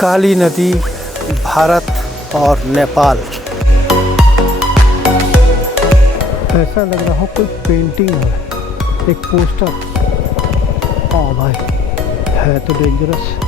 काली नदी, भारत और नेपाल। ऐसा लग रहा हो कोई पेंटिंग है, एक पोस्टर। हाँ भाई, है तो डेंजरस।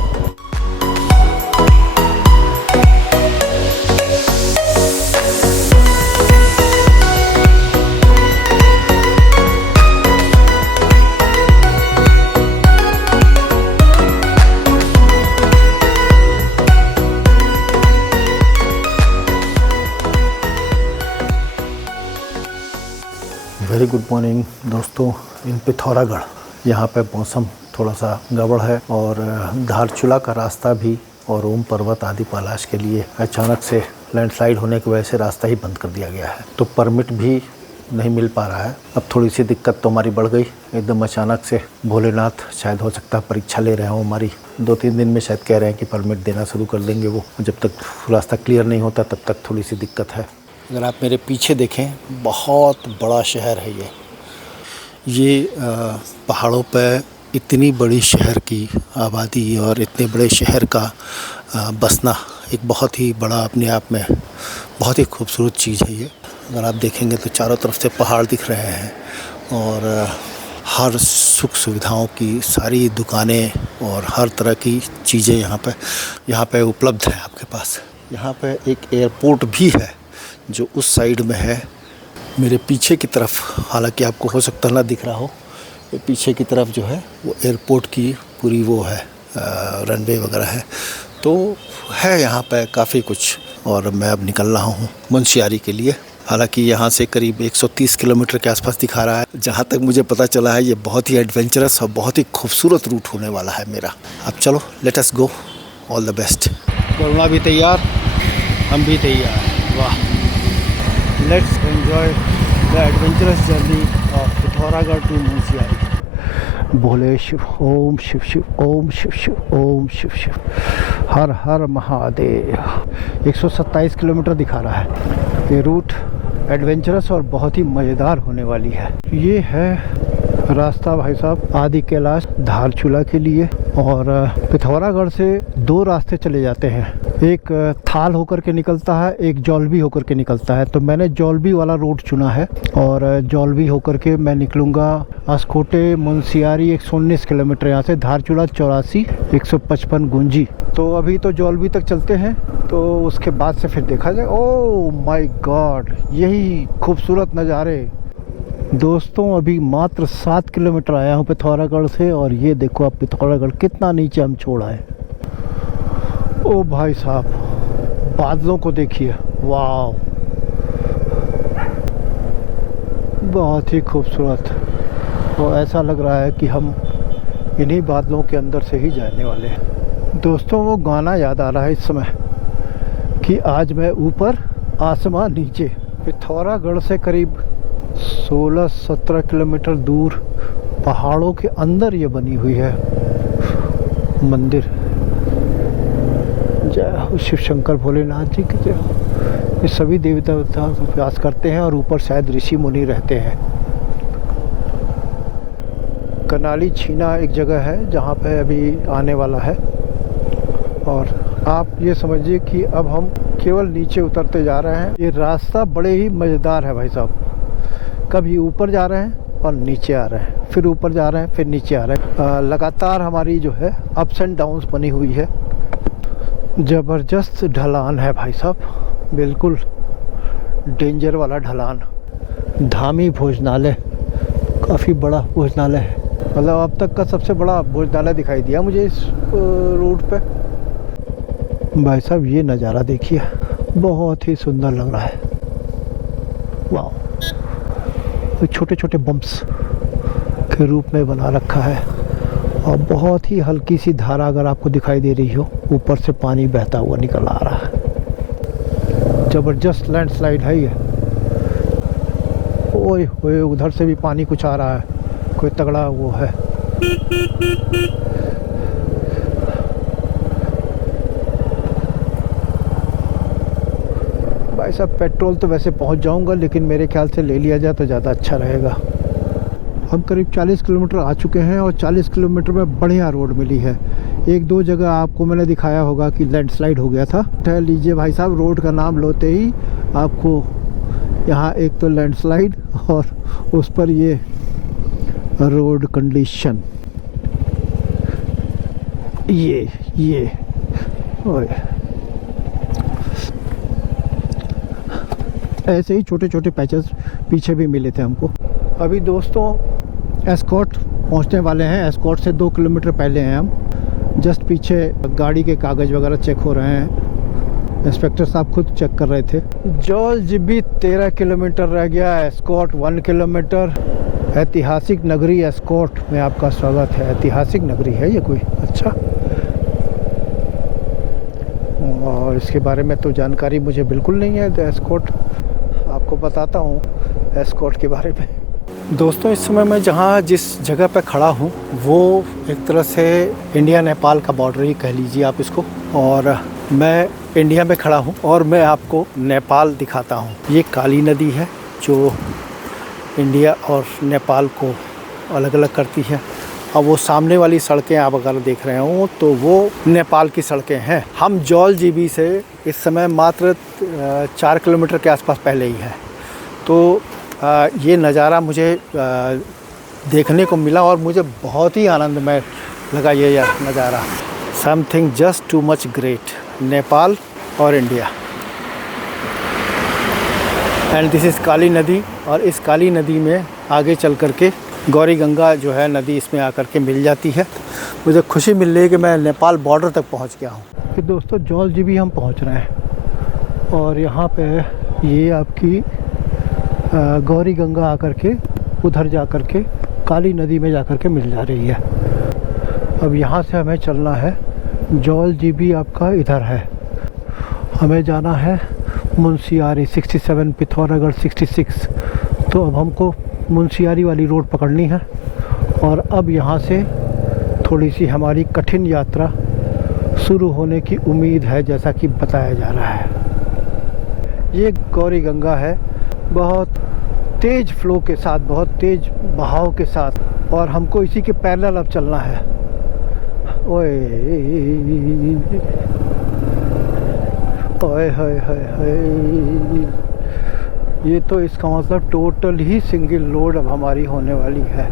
वेरी गुड मॉर्निंग दोस्तों। इन पिथौरागढ़ यहाँ पे मौसम थोड़ा सा गड़बड़ है और धारचूला का रास्ता भी और ओम पर्वत आदि पलाश के लिए अचानक से लैंडस्लाइड होने की वजह से रास्ता ही बंद कर दिया गया है, तो परमिट भी नहीं मिल पा रहा है। अब थोड़ी सी दिक्कत तो हमारी बढ़ गई एकदम अचानक से। भोलेनाथ शायद हो सकता है परीक्षा ले रहे हों हमारी। 2-3 दिन में शायद कह रहे हैं कि परमिट देना शुरू कर देंगे वो। जब तक रास्ता क्लियर नहीं होता तब तक थोड़ी सी दिक्कत है। अगर आप मेरे पीछे देखें, बहुत बड़ा शहर है ये पहाड़ों पे इतनी बड़ी शहर की आबादी और इतने बड़े शहर का बसना एक बहुत ही बड़ा, अपने आप में बहुत ही खूबसूरत चीज़ है ये। अगर आप देखेंगे तो चारों तरफ से पहाड़ दिख रहे हैं और हर सुख सुविधाओं की सारी दुकानें और हर तरह की चीज़ें यहाँ पे उपलब्ध है आपके पास। यहाँ पे एक एयरपोर्ट भी है जो उस साइड में है मेरे पीछे की तरफ। हालांकि आपको हो सकता ना दिख रहा हो, ये पीछे की तरफ जो है वो एयरपोर्ट की पूरी वो है, रनवे वगैरह है, तो है यहाँ पे काफ़ी कुछ। और मैं अब निकल रहा हूँ मुंशियारी के लिए। हालांकि यहाँ से करीब 130 किलोमीटर के आसपास दिखा रहा है। जहाँ तक मुझे पता चला है ये बहुत ही एडवेंचरस और बहुत ही खूबसूरत रूट होने वाला है मेरा। अब चलो, let us go. All the best. Varuna भी तैयार, हम भी तैयार। वाह, let's enjoy the adventurous journey of Pithoragarh to Munsiyari. Bhole Shiv, Om Shiv Shiv, Om Shiv Shiv, Om Shiv Shiv, Har Har Mahadev. 127 kilometre दिखा रहा है। ये रूट एडवेंचरस और बहुत ही मज़ेदार होने वाली है। ये है रास्ता भाई साहब आदि कैलाश धारचूला के लिए। और पिथौरागढ़ से 2 रास्ते चले जाते हैं, एक थाल होकर के निकलता है, एक जौलवी होकर के निकलता है। तो मैंने जौलवी वाला रोड चुना है और जौलवी होकर के मैं निकलूँगा अस्कोटे मुंशियारी। 119 किलोमीटर यहाँ से, धारचूला 84, 155 गुंजी। तो अभी तो जौलवी तक चलते हैं, तो उसके बाद से फिर देखा जाए। ओह माय गॉड, यही खूबसूरत नज़ारे दोस्तों। अभी मात्र 7 किलोमीटर आया हूँ पिथौरागढ़ से और ये देखो आप पिथौरागढ़ कितना नीचे हम छोड़ा है। ओ भाई साहब, बादलों को देखिए, वाह, बहुत ही खूबसूरत। और ऐसा लग रहा है कि हम इन्हीं बादलों के अंदर से ही जाने वाले हैं। दोस्तों वो गाना याद आ रहा है इस समय कि आज मैं ऊपर आसमां नीचे। पिथौरागढ़ से करीब 16-17 किलोमीटर दूर पहाड़ों के अंदर ये बनी हुई है मंदिर। जय हो शिव शंकर भोलेनाथ जी की जय हो। ये सभी देवी देवता प्रयास करते हैं और ऊपर शायद ऋषि मुनि रहते हैं। कनाली छीना एक जगह है जहाँ पे अभी आने वाला है और आप ये समझिए कि अब हम केवल नीचे उतरते जा रहे हैं। ये रास्ता बड़े ही मज़ेदार है भाई साहब। कभी ऊपर जा रहे हैं और नीचे आ रहे हैं, फिर ऊपर जा रहे हैं, फिर नीचे आ रहे हैं। लगातार हमारी जो है अप्स एंड डाउन्स बनी हुई है। ज़बरदस्त ढलान है भाई साहब, बिल्कुल डेंजर वाला ढलान। धामी भोजनालय, काफ़ी बड़ा भोजनालय है, मतलब अब तक का सबसे बड़ा भोजनालय दिखाई दिया मुझे इस रूट पे। भाई साहब ये नज़ारा देखिए, बहुत ही सुंदर लग रहा है। वाह, तो छोटे छोटे बम्प्स के रूप में बना रखा है और बहुत ही हल्की सी धारा अगर आपको दिखाई दे रही हो, ऊपर से पानी बहता हुआ निकल आ रहा है। ज़बरदस्त लैंडस्लाइड है ये। ओए ओए, उधर से भी पानी कुछ आ रहा है, कोई तगड़ा वो है। भाई साहब पेट्रोल तो वैसे पहुंच जाऊंगा, लेकिन मेरे ख्याल से ले लिया जाए तो ज़्यादा अच्छा रहेगा। हम करीब 40 किलोमीटर आ चुके हैं और 40 किलोमीटर में बढ़िया रोड मिली है। एक दो जगह आपको मैंने दिखाया होगा कि लैंडस्लाइड हो गया था। ठहर लीजिए भाई साहब, रोड का नाम लोते ही आपको यहाँ एक तो लैंडस्लाइड और उस पर ये रोड कंडीशन, ये ओए ऐसे ही छोटे छोटे पैचेस पीछे भी मिले थे हमको। अभी दोस्तों एस्कॉर्ट पहुंचने वाले हैं। एस्कॉर्ट से 2 किलोमीटर पहले हैं हम। जस्ट पीछे गाड़ी के कागज़ वगैरह चेक हो रहे हैं। इंस्पेक्टर साहब खुद चेक कर रहे थे। जॉलजिबी 13 किलोमीटर रह गया, एस्कॉर्ट 1 किलोमीटर। ऐतिहासिक नगरी एस्कॉर्ट में आपका स्वागत है। ऐतिहासिक नगरी है ये कोई? अच्छा, और इसके बारे में तो जानकारी मुझे बिल्कुल नहीं है। एस्कॉर्ट आपको बताता हूँ एस्कॉर्ट के बारे में। दोस्तों इस समय मैं जिस जगह पे खड़ा हूँ वो एक तरह से इंडिया नेपाल का बॉर्डर ही कह लीजिए आप इसको, और मैं इंडिया में खड़ा हूँ और मैं आपको नेपाल दिखाता हूँ। ये काली नदी है जो इंडिया और नेपाल को अलग अलग करती है। अब वो सामने वाली सड़कें आप अगर देख रहे हो तो वो नेपाल की सड़कें हैं। हम जॉलजिबी से इस समय मात्र 4 किलोमीटर के आसपास पहले ही है। तो ये नज़ारा मुझे देखने को मिला और मुझे बहुत ही आनंदमय लगा ये नज़ारा। Something just too much great, Nepal और इंडिया। एंड दिस इज़ काली नदी, और इस काली नदी में आगे चल कर के गौरी गंगा जो है नदी इसमें आकर के मिल जाती है। मुझे खुशी मिल रही है कि मैं नेपाल बॉर्डर तक पहुंच गया हूं। फिर दोस्तों जॉलजिबी हम पहुंच रहे हैं और यहाँ पे ये आपकी गौरी गंगा आकर के उधर जा कर के काली नदी में जा कर के मिल जा रही है। अब यहाँ से हमें चलना है, जॉलजिबी आपका इधर है, हमें जाना है मुंशियारी 67, पिथौरागढ़ 66। तो अब हमको मुंशियारी वाली रोड पकड़नी है और अब यहाँ से थोड़ी सी हमारी कठिन यात्रा शुरू होने की उम्मीद है, जैसा कि बताया जा रहा है। ये गौरी गंगा है, बहुत तेज़ फ्लो के साथ, बहुत तेज़ बहाव के साथ, और हमको इसी के पैरेलल अब चलना है। ओए ओए होए होए होए, ये तो इसका मतलब टोटल ही सिंगल लोड अब हमारी होने वाली है।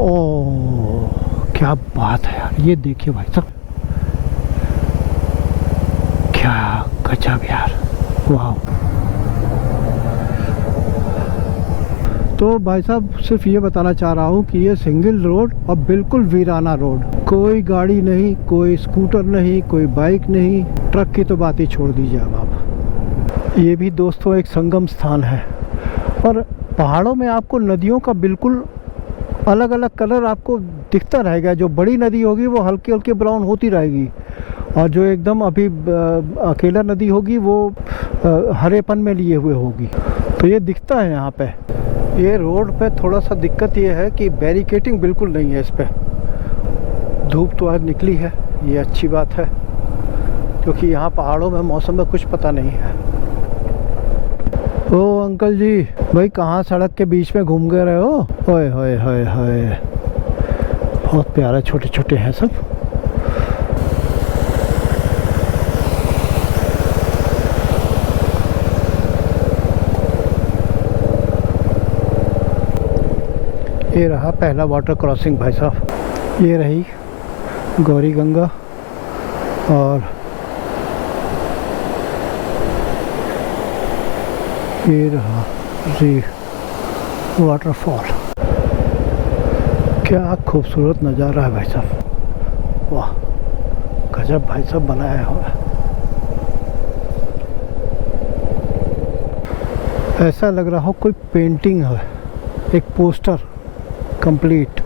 ओह क्या बात है यार, ये देखिए भाई साहब, क्या गजब यार, वाह। तो भाई साहब सिर्फ ये बताना चाह रहा हूँ कि ये सिंगल रोड और बिल्कुल वीराना रोड, कोई गाड़ी नहीं, कोई स्कूटर नहीं, कोई बाइक नहीं, ट्रक की तो बात ही छोड़ दीजिए अब आप। ये भी दोस्तों एक संगम स्थान है और पहाड़ों में आपको नदियों का बिल्कुल अलग अलग कलर आपको दिखता रहेगा। जो बड़ी नदी होगी वो हल्की हल्की ब्राउन होती रहेगी, और जो एकदम अभी अकेला नदी होगी वो हरेपन में लिए हुए होगी। तो ये दिखता है यहाँ पे। ये रोड पे थोड़ा सा दिक्कत ये है कि बैरिकेटिंग बिल्कुल नहीं है इस पे। धूप तो आज निकली है, ये अच्छी बात है, क्योंकि यहाँ पहाड़ों में मौसम में कुछ पता नहीं है। ओ अंकल जी, भाई कहाँ सड़क के बीच में घूम गए रहे हो? ओए होए होए होए, बहुत प्यारा, छोटे छोटे हैं सब। ये रहा पहला वाटर क्रॉसिंग भाई साहब। ये रही गौरी गंगा और ये रहा जी वाटरफॉल। क्या खूबसूरत नज़ारा है भाई साहब, वाह गजब भाई साहब बनाया हुआ। ऐसा लग रहा हो कोई पेंटिंग है, एक पोस्टर कंप्लीट।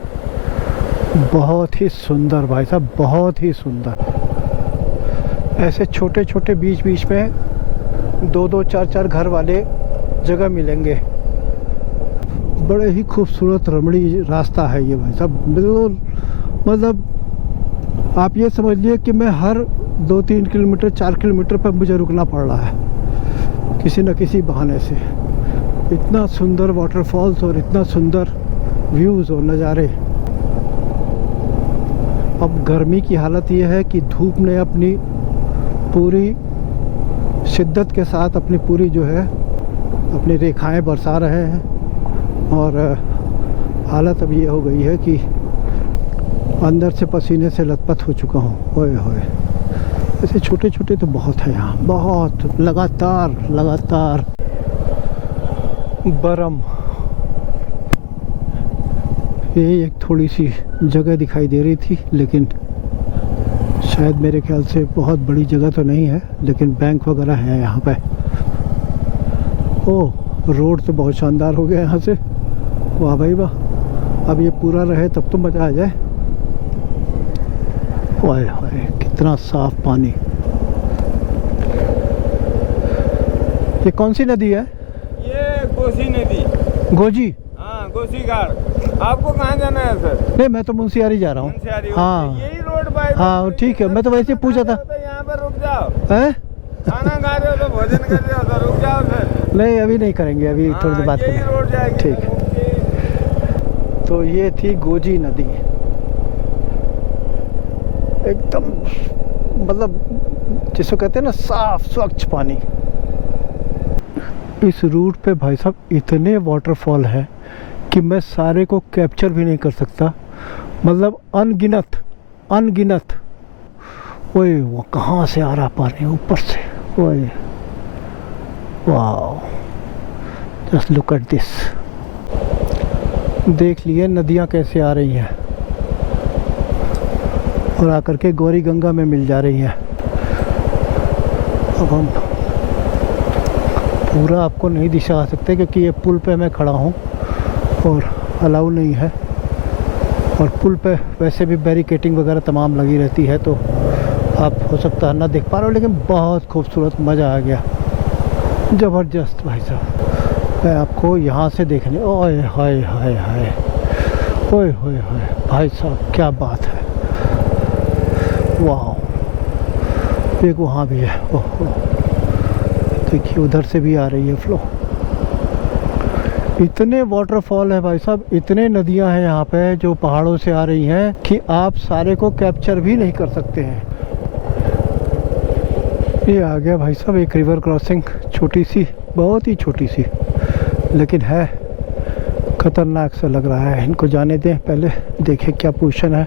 बहुत ही सुंदर भाई साहब, बहुत ही सुंदर। ऐसे छोटे छोटे बीच बीच में 2-2, 4-4 घर वाले जगह मिलेंगे। बड़े ही खूबसूरत रमणीय रास्ता है ये भाई साहब। बिल्कुल मतलब आप ये समझ लिए कि मैं हर 2-3 किलोमीटर 4 किलोमीटर पर मुझे रुकना पड़ रहा है किसी न किसी बहाने से। इतना सुंदर वाटरफॉल्स और इतना सुंदर व्यूज़ और नज़ारे। अब गर्मी की हालत ये है कि धूप ने अपनी पूरी शिद्दत के साथ अपनी पूरी जो है अपनी रेखाएं बरसा रहे हैं और हालत अब ये हो गई है कि अंदर से पसीने से लथपथ हो चुका हूँ। ओए होए, ऐसे छोटे छोटे तो बहुत है यहाँ, बहुत लगातार बर्म। ये एक थोड़ी सी जगह दिखाई दे रही थी, लेकिन शायद मेरे ख्याल से बहुत बड़ी जगह तो नहीं है, लेकिन बैंक वगैरह है यहाँ पे। ओह, रोड तो बहुत शानदार हो गया यहाँ से। वाह भाई वाह, अब ये पूरा रहे तब तो मज़ा आ जाए। ओए होए, कितना साफ पानी। ये कौन सी नदी है? ये गोसी नदी। गोजी? हाँ, गोसी घाट। आपको कहाँ जाना है सर? नहीं, मैं तो मुंशियारी जा रहा हूँ। हाँ, यही रोड बाय। हाँ ठीक है, मैं तो वैसे पूछा था। यहाँ पर रुक जाओ। हैं? खाना खा रहे हो तो भोजन कर रहे हो तो रुक जाओ सर। नहीं, अभी नहीं करेंगे, अभी थोड़ी देर बात करेंगे। रोड जाएगी। ठीक। तो ये थी गोजी नदी, एकदम मतलब जिसको कहते हैं ना साफ स्वच्छ पानी। इस रूट पे भाई साहब इतने वाटरफॉल हैं कि मैं सारे को कैप्चर भी नहीं कर सकता, मतलब अनगिनत। ओए, वो कहाँ से आ रहा पानी ऊपर से। ओए वाह, जस्ट लुक एट दिस। देख लिए नदियाँ कैसे आ रही हैं और आकर के गौरी गंगा में मिल जा रही हैं। अब हम पूरा आपको नहीं दिखा सकते क्योंकि ये पुल पे मैं खड़ा हूँ और अलाउ नहीं है, और पुल पे वैसे भी बैरिकेटिंग वगैरह तमाम लगी रहती है, तो आप हो सकता है ना देख पा रहे हो, लेकिन बहुत खूबसूरत, मज़ा आ गया, ज़बरदस्त भाई साहब। मैं आपको यहाँ से देखने, ओए हाय हाय हाय, ओए होए होए भाई साहब, क्या बात है। वाह, एक वहाँ भी है। ओह, देखिए उधर से भी आ रही है फ्लो। इतने वाटरफॉल है भाई साहब, इतने नदियाँ हैं यहाँ पे जो पहाड़ों से आ रही हैं कि आप सारे को कैप्चर भी नहीं कर सकते हैं। ये आ गया भाई साहब एक रिवर क्रॉसिंग, छोटी सी, बहुत ही छोटी सी, लेकिन है खतरनाक सा लग रहा है। इनको जाने दें, पहले देखें क्या पोजीशन है।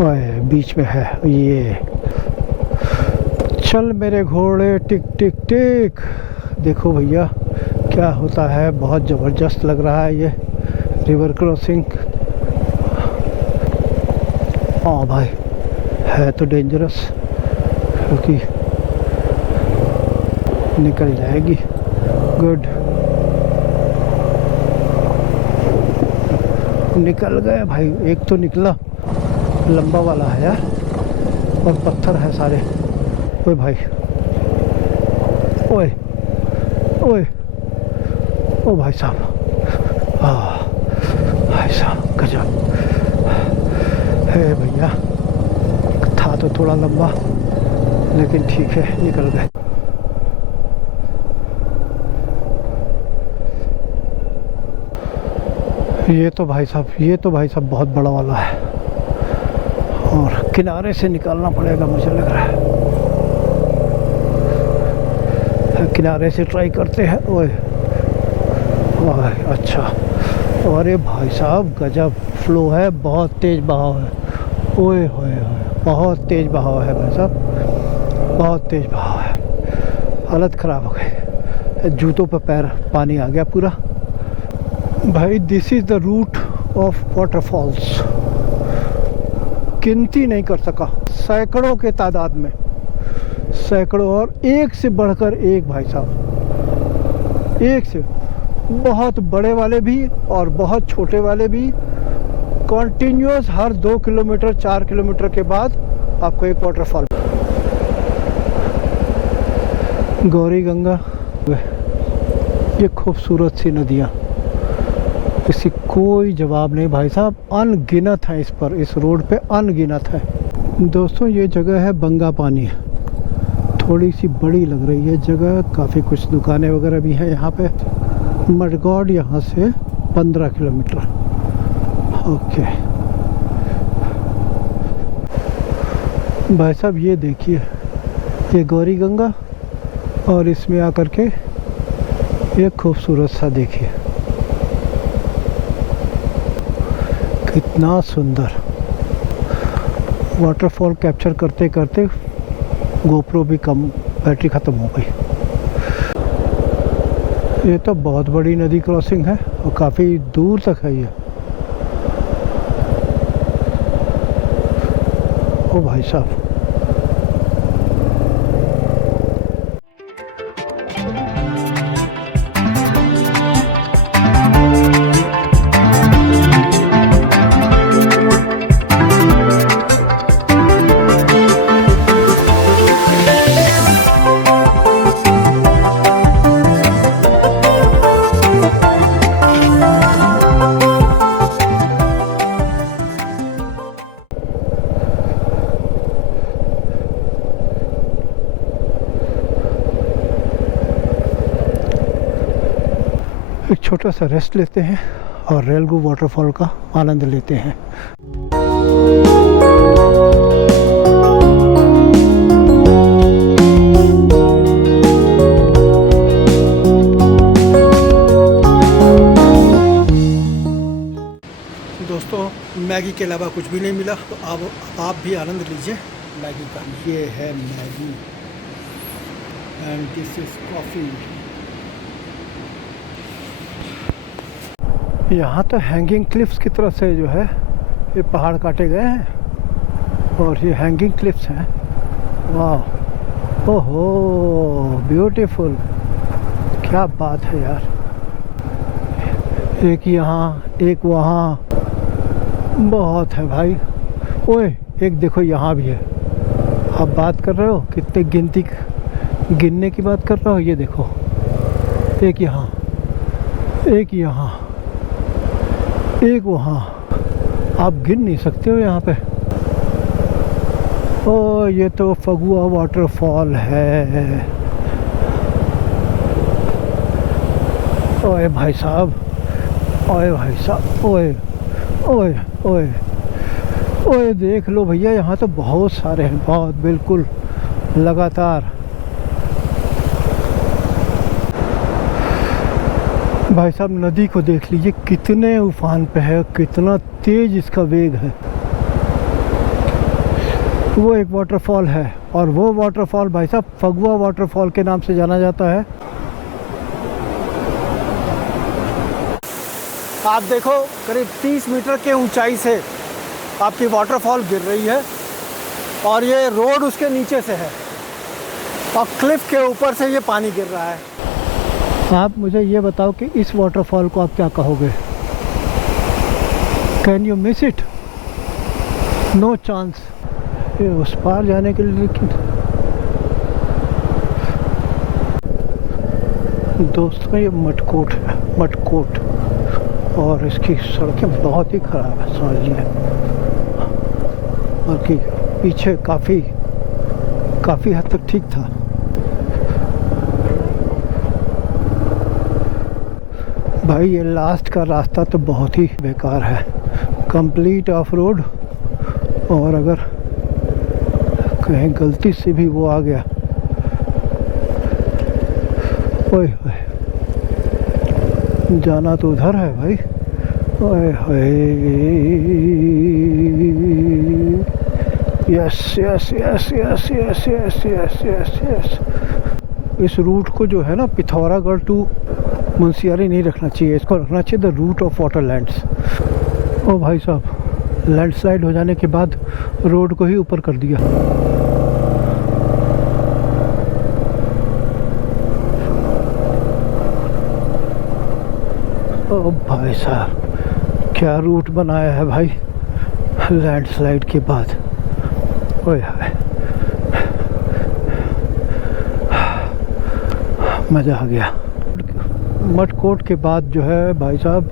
ओए, बीच में है ये। चल मेरे घोड़े टिक टिक टिक। देखो भैया क्या होता है, बहुत ज़बरदस्त लग रहा है ये रिवर क्रॉसिंग। हाँ भाई, है तो डेंजरस, क्योंकि निकल जाएगी। गुड, निकल गए भाई, एक तो निकला, लंबा वाला है यार, और पत्थर है सारे। ओए भाई, ओए ओए, ओ भाई साहब, भाई साहब गजब है भैया। था तो थोड़ा लंबा, लेकिन ठीक है, निकल गए। ये तो भाई साहब बहुत बड़ा वाला है, और किनारे से निकालना पड़ेगा मुझे लग रहा है। किनारे से ट्राई करते हैं। ओए अच्छा, अरे भाई साहब गजब फ्लो है, बहुत तेज बहाव है। ओए होए, बहुत तेज बहाव है भाई साहब, बहुत तेज बहाव है। हालत ख़राब हो गई, जूतों पर पैर पानी आ गया पूरा। भाई this is the route of waterfalls, गिनती नहीं कर सका, सैकड़ों के तादाद में, सैकड़ों, और एक से बढ़कर एक भाई साहब, एक से, बहुत बड़े वाले भी और बहुत छोटे वाले भी। कॉन्टिन्यूस हर 2 किलोमीटर 4 किलोमीटर के बाद आपको एक वाटरफॉल। गौरी गंगा, ये खूबसूरत सी नदियाँ, इसकी कोई जवाब नहीं भाई साहब, अनगिनत है इस पर, इस रोड पे अनगिनत है। दोस्तों ये जगह है बंगा पानी, थोड़ी सी बड़ी लग रही है जगह, काफ़ी कुछ दुकानें वगैरह भी हैं यहाँ पे। मडगौड यहाँ से 15 किलोमीटर। ओके, भाई साहब ये देखिए, ये गौरी गंगा और इसमें आकर के ये खूबसूरत सा देखिए, कितना सुंदर। वाटरफॉल कैप्चर करते करते गोप्रो भी कम, बैटरी ख़त्म हो गई। ये तो बहुत बड़ी नदी क्रॉसिंग है और काफ़ी दूर तक है ये। ओ भाई साहब, एक छोटा सा रेस्ट लेते हैं और रेलगू वाटरफॉल का आनंद लेते हैं। दोस्तों, मैगी के अलावा कुछ भी नहीं मिला, तो अब आप भी आनंद लीजिए मैगी का। ये है Maggi and this is coffee. यहाँ तो हैंगिंग क्लिफ्स की तरफ से जो है ये पहाड़ काटे गए हैं और ये हैंगिंग क्लिफ्स हैं। वाह, ओहो ब्यूटीफुल, क्या बात है यार। एक यहाँ एक वहाँ, बहुत है भाई। ओए एक देखो यहाँ भी है। आप बात कर रहे हो कितने गिनने की बात कर रहे हो, ये देखो, एक यहाँ, एक यहाँ, एक वहाँ, आप गिन नहीं सकते हो यहाँ पे। ओ ये तो फगुआ वाटरफॉल है। ओए भाई साहब, ओए भाई साहब, ओए ओए ओए ओए, देख लो भैया, यहाँ तो बहुत सारे हैं, बहुत, बिल्कुल लगातार। भाई साहब नदी को देख लीजिए, कितने उफान पे है, कितना तेज इसका वेग है। वो एक वाटरफॉल है और वो वाटरफॉल भाई साहब फगुआ वाटरफॉल के नाम से जाना जाता है। आप देखो, करीब 30 मीटर के ऊंचाई से आपकी वाटरफॉल गिर रही है और ये रोड उसके नीचे से है और क्लिफ के ऊपर से ये पानी गिर रहा है। आप मुझे ये बताओ कि इस वाटरफॉल को आप क्या कहोगे? Can you miss it? No chance. ये उस पार जाने के लिए, लेकिन दोस्तों ये मटकोट है, मटकोट, और इसकी सड़कें बहुत ही ख़राब है समझिए। और कि पीछे काफ़ी हद तक ठीक था। भाई ये लास्ट का रास्ता तो बहुत ही बेकार है, कंप्लीट ऑफ रोड, और अगर कहीं गलती से भी वो आ गया, ओए ओए, जाना तो उधर है भाई। ओए ओए, yes yes yes yes yes yes yes yes yes. इस रूट को जो है ना, पिथौरागढ़ टू मुंशियारी नहीं रखना चाहिए, इसको रखना चाहिए द रूट ऑफ वाटरलैंड्स। ओ भाई साहब, लैंडस्लाइड हो जाने के बाद रोड को ही ऊपर कर दिया। ओ भाई साहब, क्या रूट बनाया है भाई लैंडस्लाइड के बाद। ओए मज़ा आ गया। मटकोट के बाद जो है भाई साहब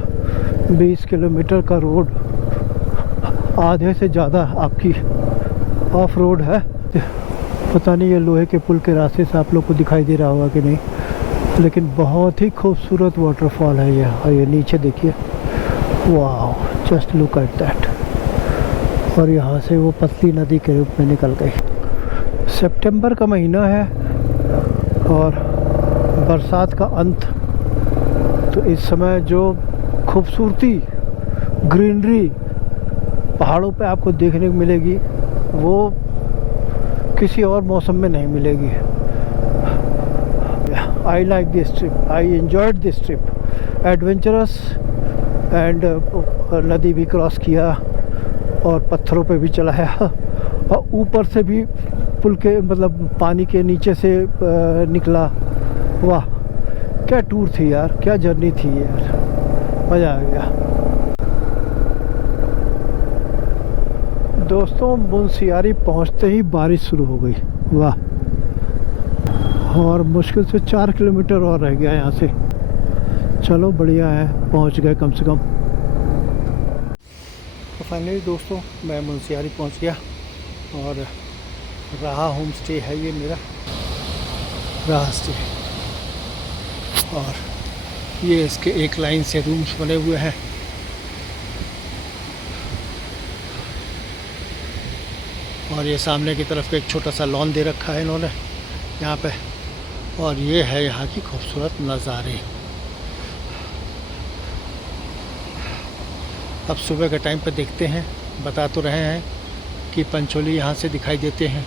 20 किलोमीटर का रोड, आधे से ज़्यादा आपकी ऑफ रोड है। पता नहीं ये लोहे के पुल के रास्ते से आप लोग को दिखाई दे रहा होगा कि नहीं, लेकिन बहुत ही खूबसूरत वाटरफॉल है ये। और ये नीचे देखिए, वाह, जस्ट लुक एट दैट। और यहाँ से वो पतली नदी के रूप में निकल गई। सितंबर का महीना है और बरसात का अंत। तो इस समय जो खूबसूरती ग्रीनरी पहाड़ों पे आपको देखने को मिलेगी वो किसी और मौसम में नहीं मिलेगी। I like this trip, I enjoyed this trip, adventurous and नदी भी क्रॉस किया और पत्थरों पे भी चलाया और ऊपर से भी पुल के मतलब पानी के नीचे से निकला। वाह क्या टूर थी यार, क्या जर्नी थी यार, मज़ा आ गया। दोस्तों मुनस्यारी पहुंचते ही बारिश शुरू हो गई। वाह, और मुश्किल से 4 किलोमीटर और रह गया यहाँ से। चलो बढ़िया है, पहुंच गए कम से कम। तो फाइनली दोस्तों मैं मुनस्यारी पहुंच गया और राहा होम स्टे है ये मेरा, राहा स्टे। और ये इसके एक लाइन से रूम्स बने हुए हैं। और ये सामने की तरफ एक छोटा सा लॉन दे रखा है इन्होंने यहाँ पे। और ये है यहाँ की खूबसूरत नज़ारे। अब सुबह के टाइम पे देखते हैं, बता तो रहे हैं कि पंचोली यहाँ से दिखाई देते हैं।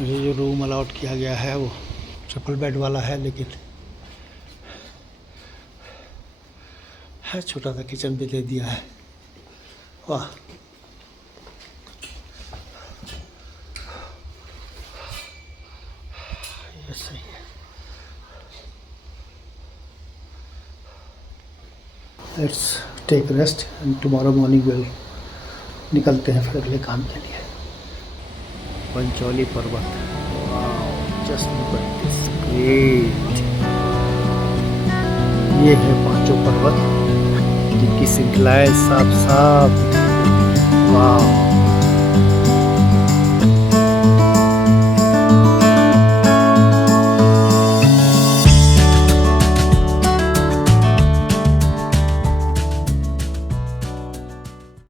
ये जो रूम अलाउट किया गया है वो ट्रिपल बेड वाला है, लेकिन है छोटा सा किचन भी दे दिया है। वाह, ये सही है। Let's take rest and tomorrow morning will निकलते हैं फिर अगले काम के लिए। Pancholi Parvat, just look at this, great. ये है पांचों पर्वत जिनकी श्रृंखलाएं साफ साफ। वाह।